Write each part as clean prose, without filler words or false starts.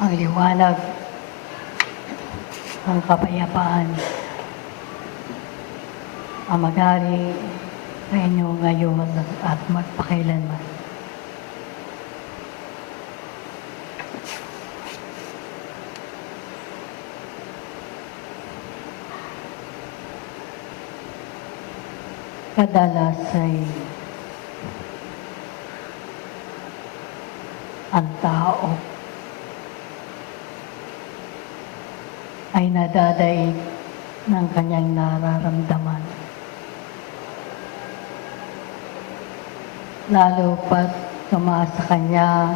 ang liwanag, ang kapayapaan, ang magari sa inyo ngayon at magpakailanman. Kadalas ay ang tao ay nadadaig ng kanyang nararamdaman. Lalo pat tumaas sa kanya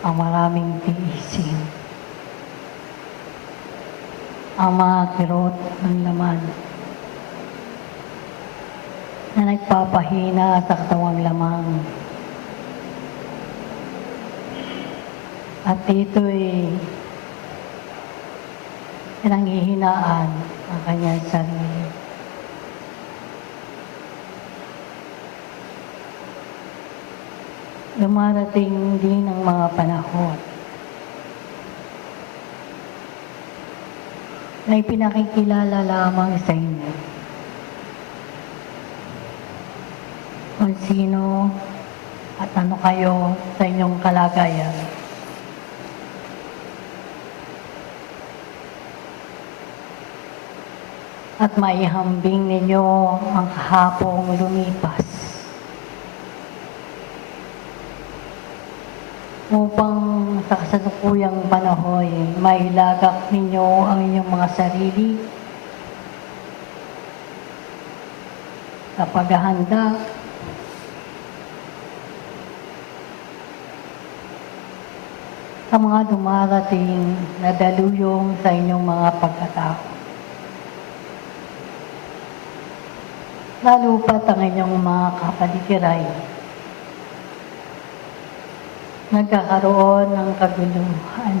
ang maraming tiisin, ang mga kirot ng laman na nagpapahina sa katawang lamang. At ito'y pinanghihinaan ang kanyang sarili. Dumarating din ang mga panahon na ipinakikilala lamang sa inyo kung sino at ano kayo sa inyong kalagayan. At maihambing ninyo ang kahapong lumipas upang sa kasalukuyang panahon mailagak ninyo ang inyong mga sarili sa paghahanda sa mga dumarating na daluyong sa inyong mga pagkatao. Lalo pat ang inyong mga kapaligiran nagkakaroon ng kaguluhan.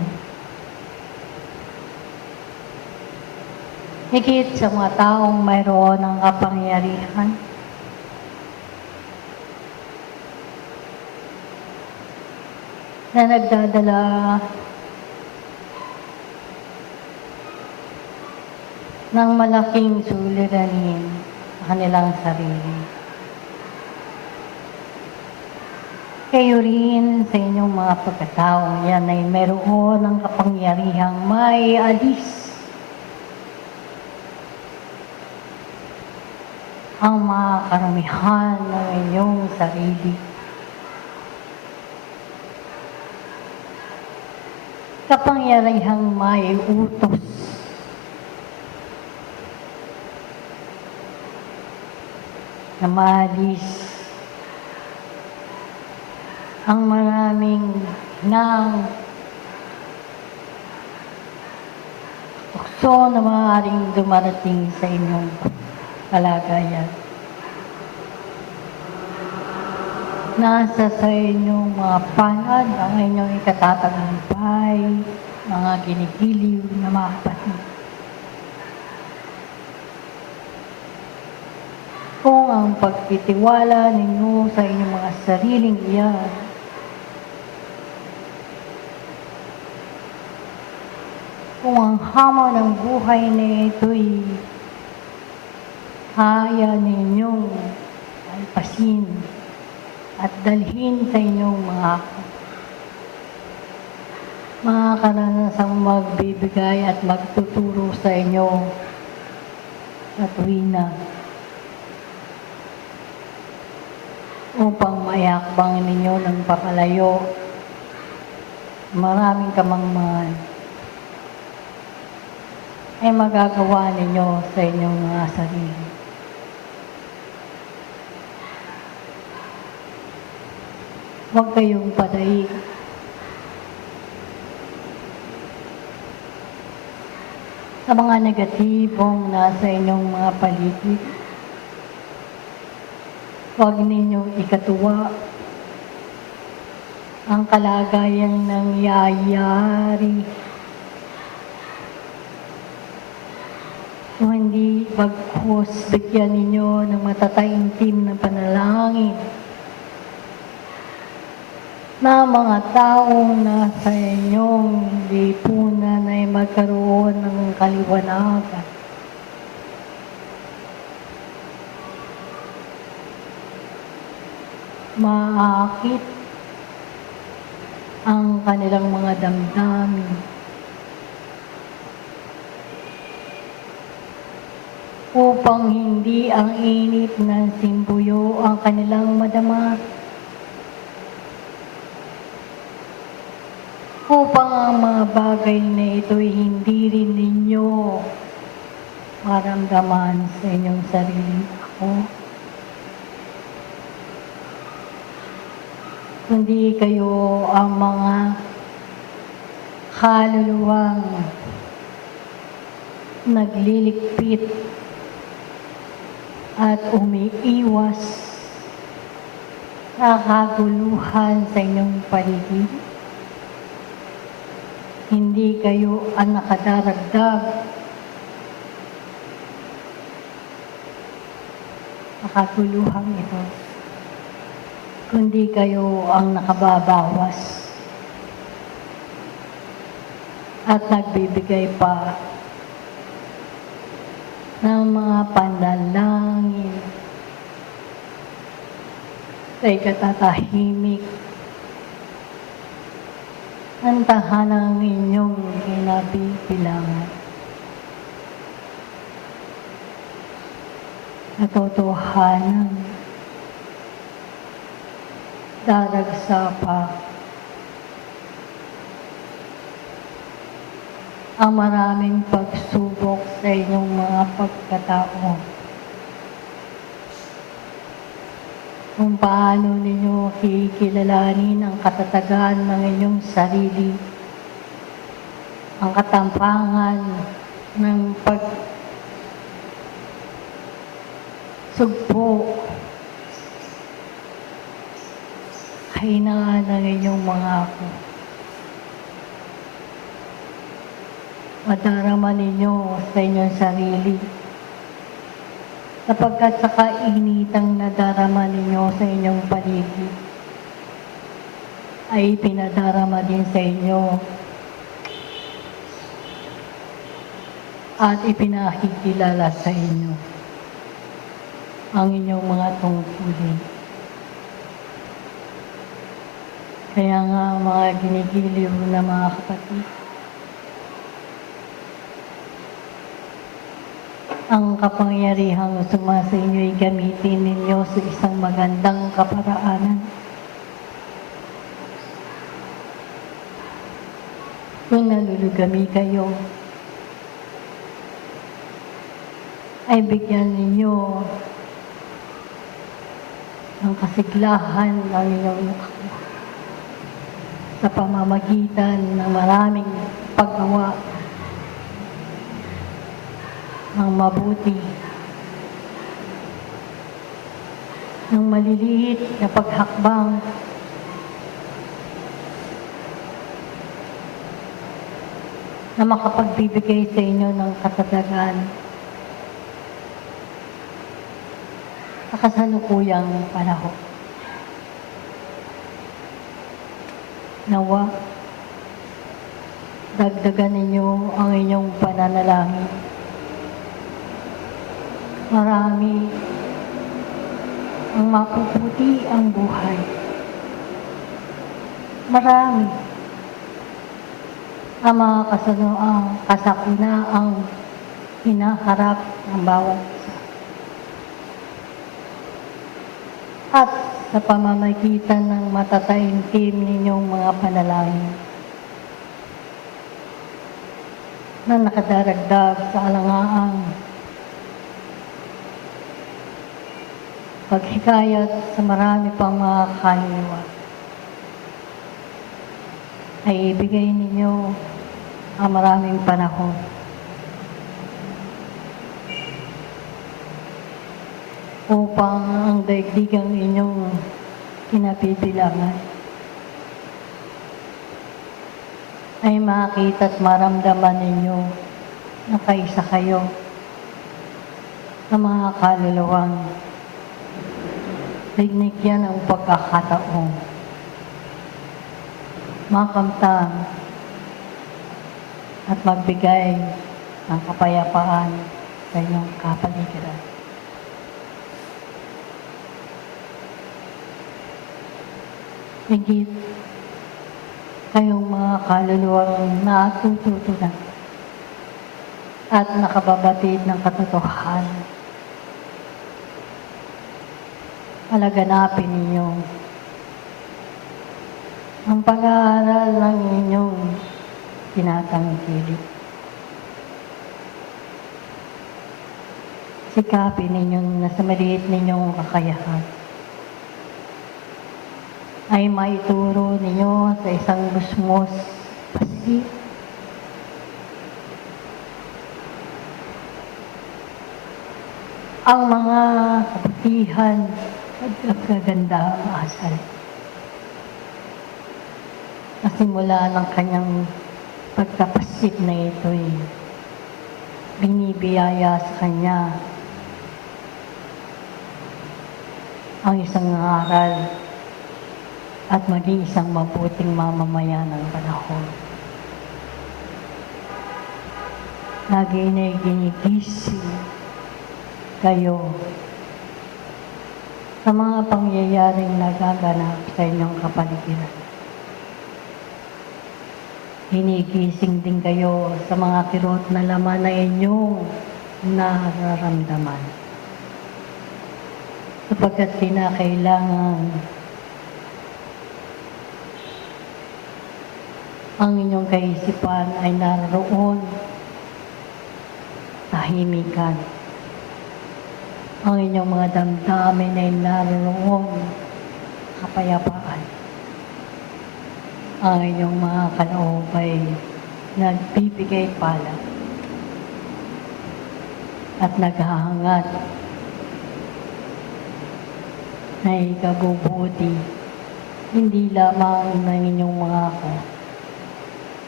Higit sa mga taong mayroon ng kapangyarihan, na nagdadala ng malaking suliranin sa kanilang sarili. Kayo rin sa inyong mga pagkatao yan ay meron ng kapangyarihang may alis ang mga karamihan ng inyong sarili. Kapangyarihang may utos na maalis ang maraming ng tukso na maaaring dumarating sa inyong kalagayan. Nasa sa inyong mga palad ang inyong ikatatagumpay, mga ginigiliw na mga kapatid. Kung ang pagtitiwala ninyo sa inyong mga sariling iyan kung ang hamon ng buhay na ito'y kaya ninyong alpasin at dalhin sa inyong mga karanasang magbibigay at magtuturo sa inyo sa tuwina upang mayakbang ninyo ng papalayo maraming kamangmangan ay magagawa ninyo sa inyong mga sarili. Huwag kayong padaig sa mga negatibong nasa inyong mga paligid. Huwag ninyong ikatuwa ang kalagayang nangyayari. Kung hindi, bagkus bigyan ninyo ng matataimtim na panalangin na mga taong nasa inyong lipunan ay magkaroon ng kaliwanagan. Maakit ang kanilang mga damdamin. Upang hindi ang init ng simbuyo ang kanilang madama. Upang ang mga bagay na ito'y hindi rin ninyo maramdaman sa inyong sarili. Ako, kundi kayo ang mga kaluluwang nagliligpit at umiiwas sa kaguluhan sa inyong paligid. Hindi kayo ang nakadaragdag sa kaguluhan ito, kundi kayo ang nakababawas at nagbibigay pa ng mga panalangin ay katatahimik ang tahanang inyong kinabibilangan. Katotohanan, daragsa pa ang maraming pagsubok sa inyong mga pagkatao. Kung paano ninyo kikilalanin ang katatagan ng inyong sarili, ang katampangan ng pagsugpo, kahinaan ng inyong mga ako. Madarama ninyo sa inyong sarili, sapagkat sa kainitang nadarama ninyo sa inyong paligid, ay pinadarama din sa inyo at ipinakikilala sa inyo ang inyong mga tungkulin. Kaya nga mga ginigiliw na mga kapatid, ang kapangyarihang sumasa inyo'y gamitin ninyo sa isang magandang kaparaanan. Kung nalulugami kayo, ay bigyan ninyo ng kasiglahan ng inyong sa pamamagitan ng maraming paggawa ng mabuti, ng maliliit na paghakbang na makapagbibigay sa inyo ng katatagan sa kasalukuyang panahon. Nawa, dagdagan ninyo ang inyong pananalangin. Marami ang mapuputi ang buhay. Marami ang mga kasakuna ang hinaharap ng bawat isa. At sa pamamagitan ng matataimtim ninyong mga panalangin na nakadaragdag sa alangaang paghikayat sa marami pang mga kaluluwa, ay ibigay ninyo ang maraming panahon upang ang daigdigang inyong kinabibilangan ay makita at maramdaman ninyo na kaisa kayo sa mga kaluluwang binigyan ng pagkakataon makamtan at magbigay ng kapayapaan sa inyong kapaligiran. Higit kayong mga kaluluwang natututunan at nakababatid ng katotohanan. Palaganapin ninyo ang pag-aaral ng inyong tinatangkilik. Sikapin ninyo na sa maliit ninyong kakayahan ay maituro ninyo sa isang busmos pasig ang mga kabutihan at kagandahang asal. Nasimula ng kanyang pagtapasik na ito'y binibiyaya sa kanya ang isang aral at maging isang mabuting mamamayan ng panahon. Lagi na'y ginigising kayo sa mga pangyayaring nagaganap sa inyong kapaligiran. Hinigising din kayo sa mga kirot na laman na inyong nararamdaman. Sapagkat kinakailangan ang inyong kaisipan ay naroon tahimikan. Ang inyong mga damdamin ay naroon kapayapaan. Ang inyong mga kaloob ay nagbibigay pala at naghahangad na ikabubuti hindi lamang ng inyong mga ako,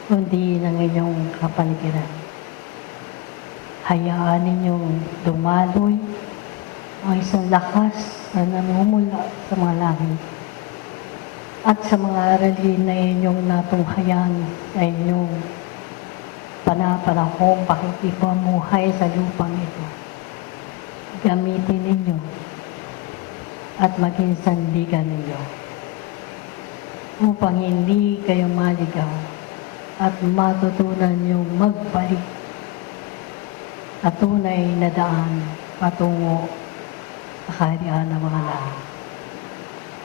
kundi ng inyong kapaligiran. Hayaan ninyong dumaloy ang isang lakas na namumula sa mga langit at sa mga aralin na inyong natunghayan sa inyong panapanahong pakikipamuhay sa lupang ito. Gamitin ninyo at maging sandigan ninyo upang hindi kayo maligaw at matutunan niyong magbalik sa tunay na daan patungo sa kaharian ng mga langit.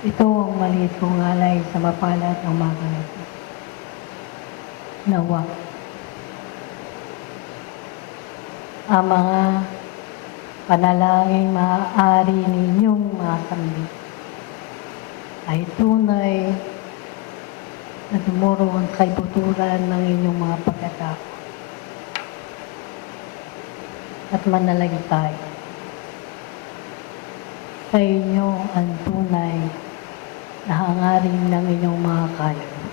Ito ang maliit kong alay sa mapalad ng mga ito. Nawa ang mga panalangin maaari ninyong masambit ay tunay na tumuron sa ibuturan ng inyong mga pagkatapos. At manalangin tayo. Sa inyo ang tunay na hangarin ng inyong mga kaluluwa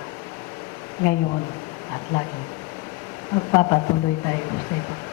ngayon at lagi. Magpapatuloy tayo sa ito.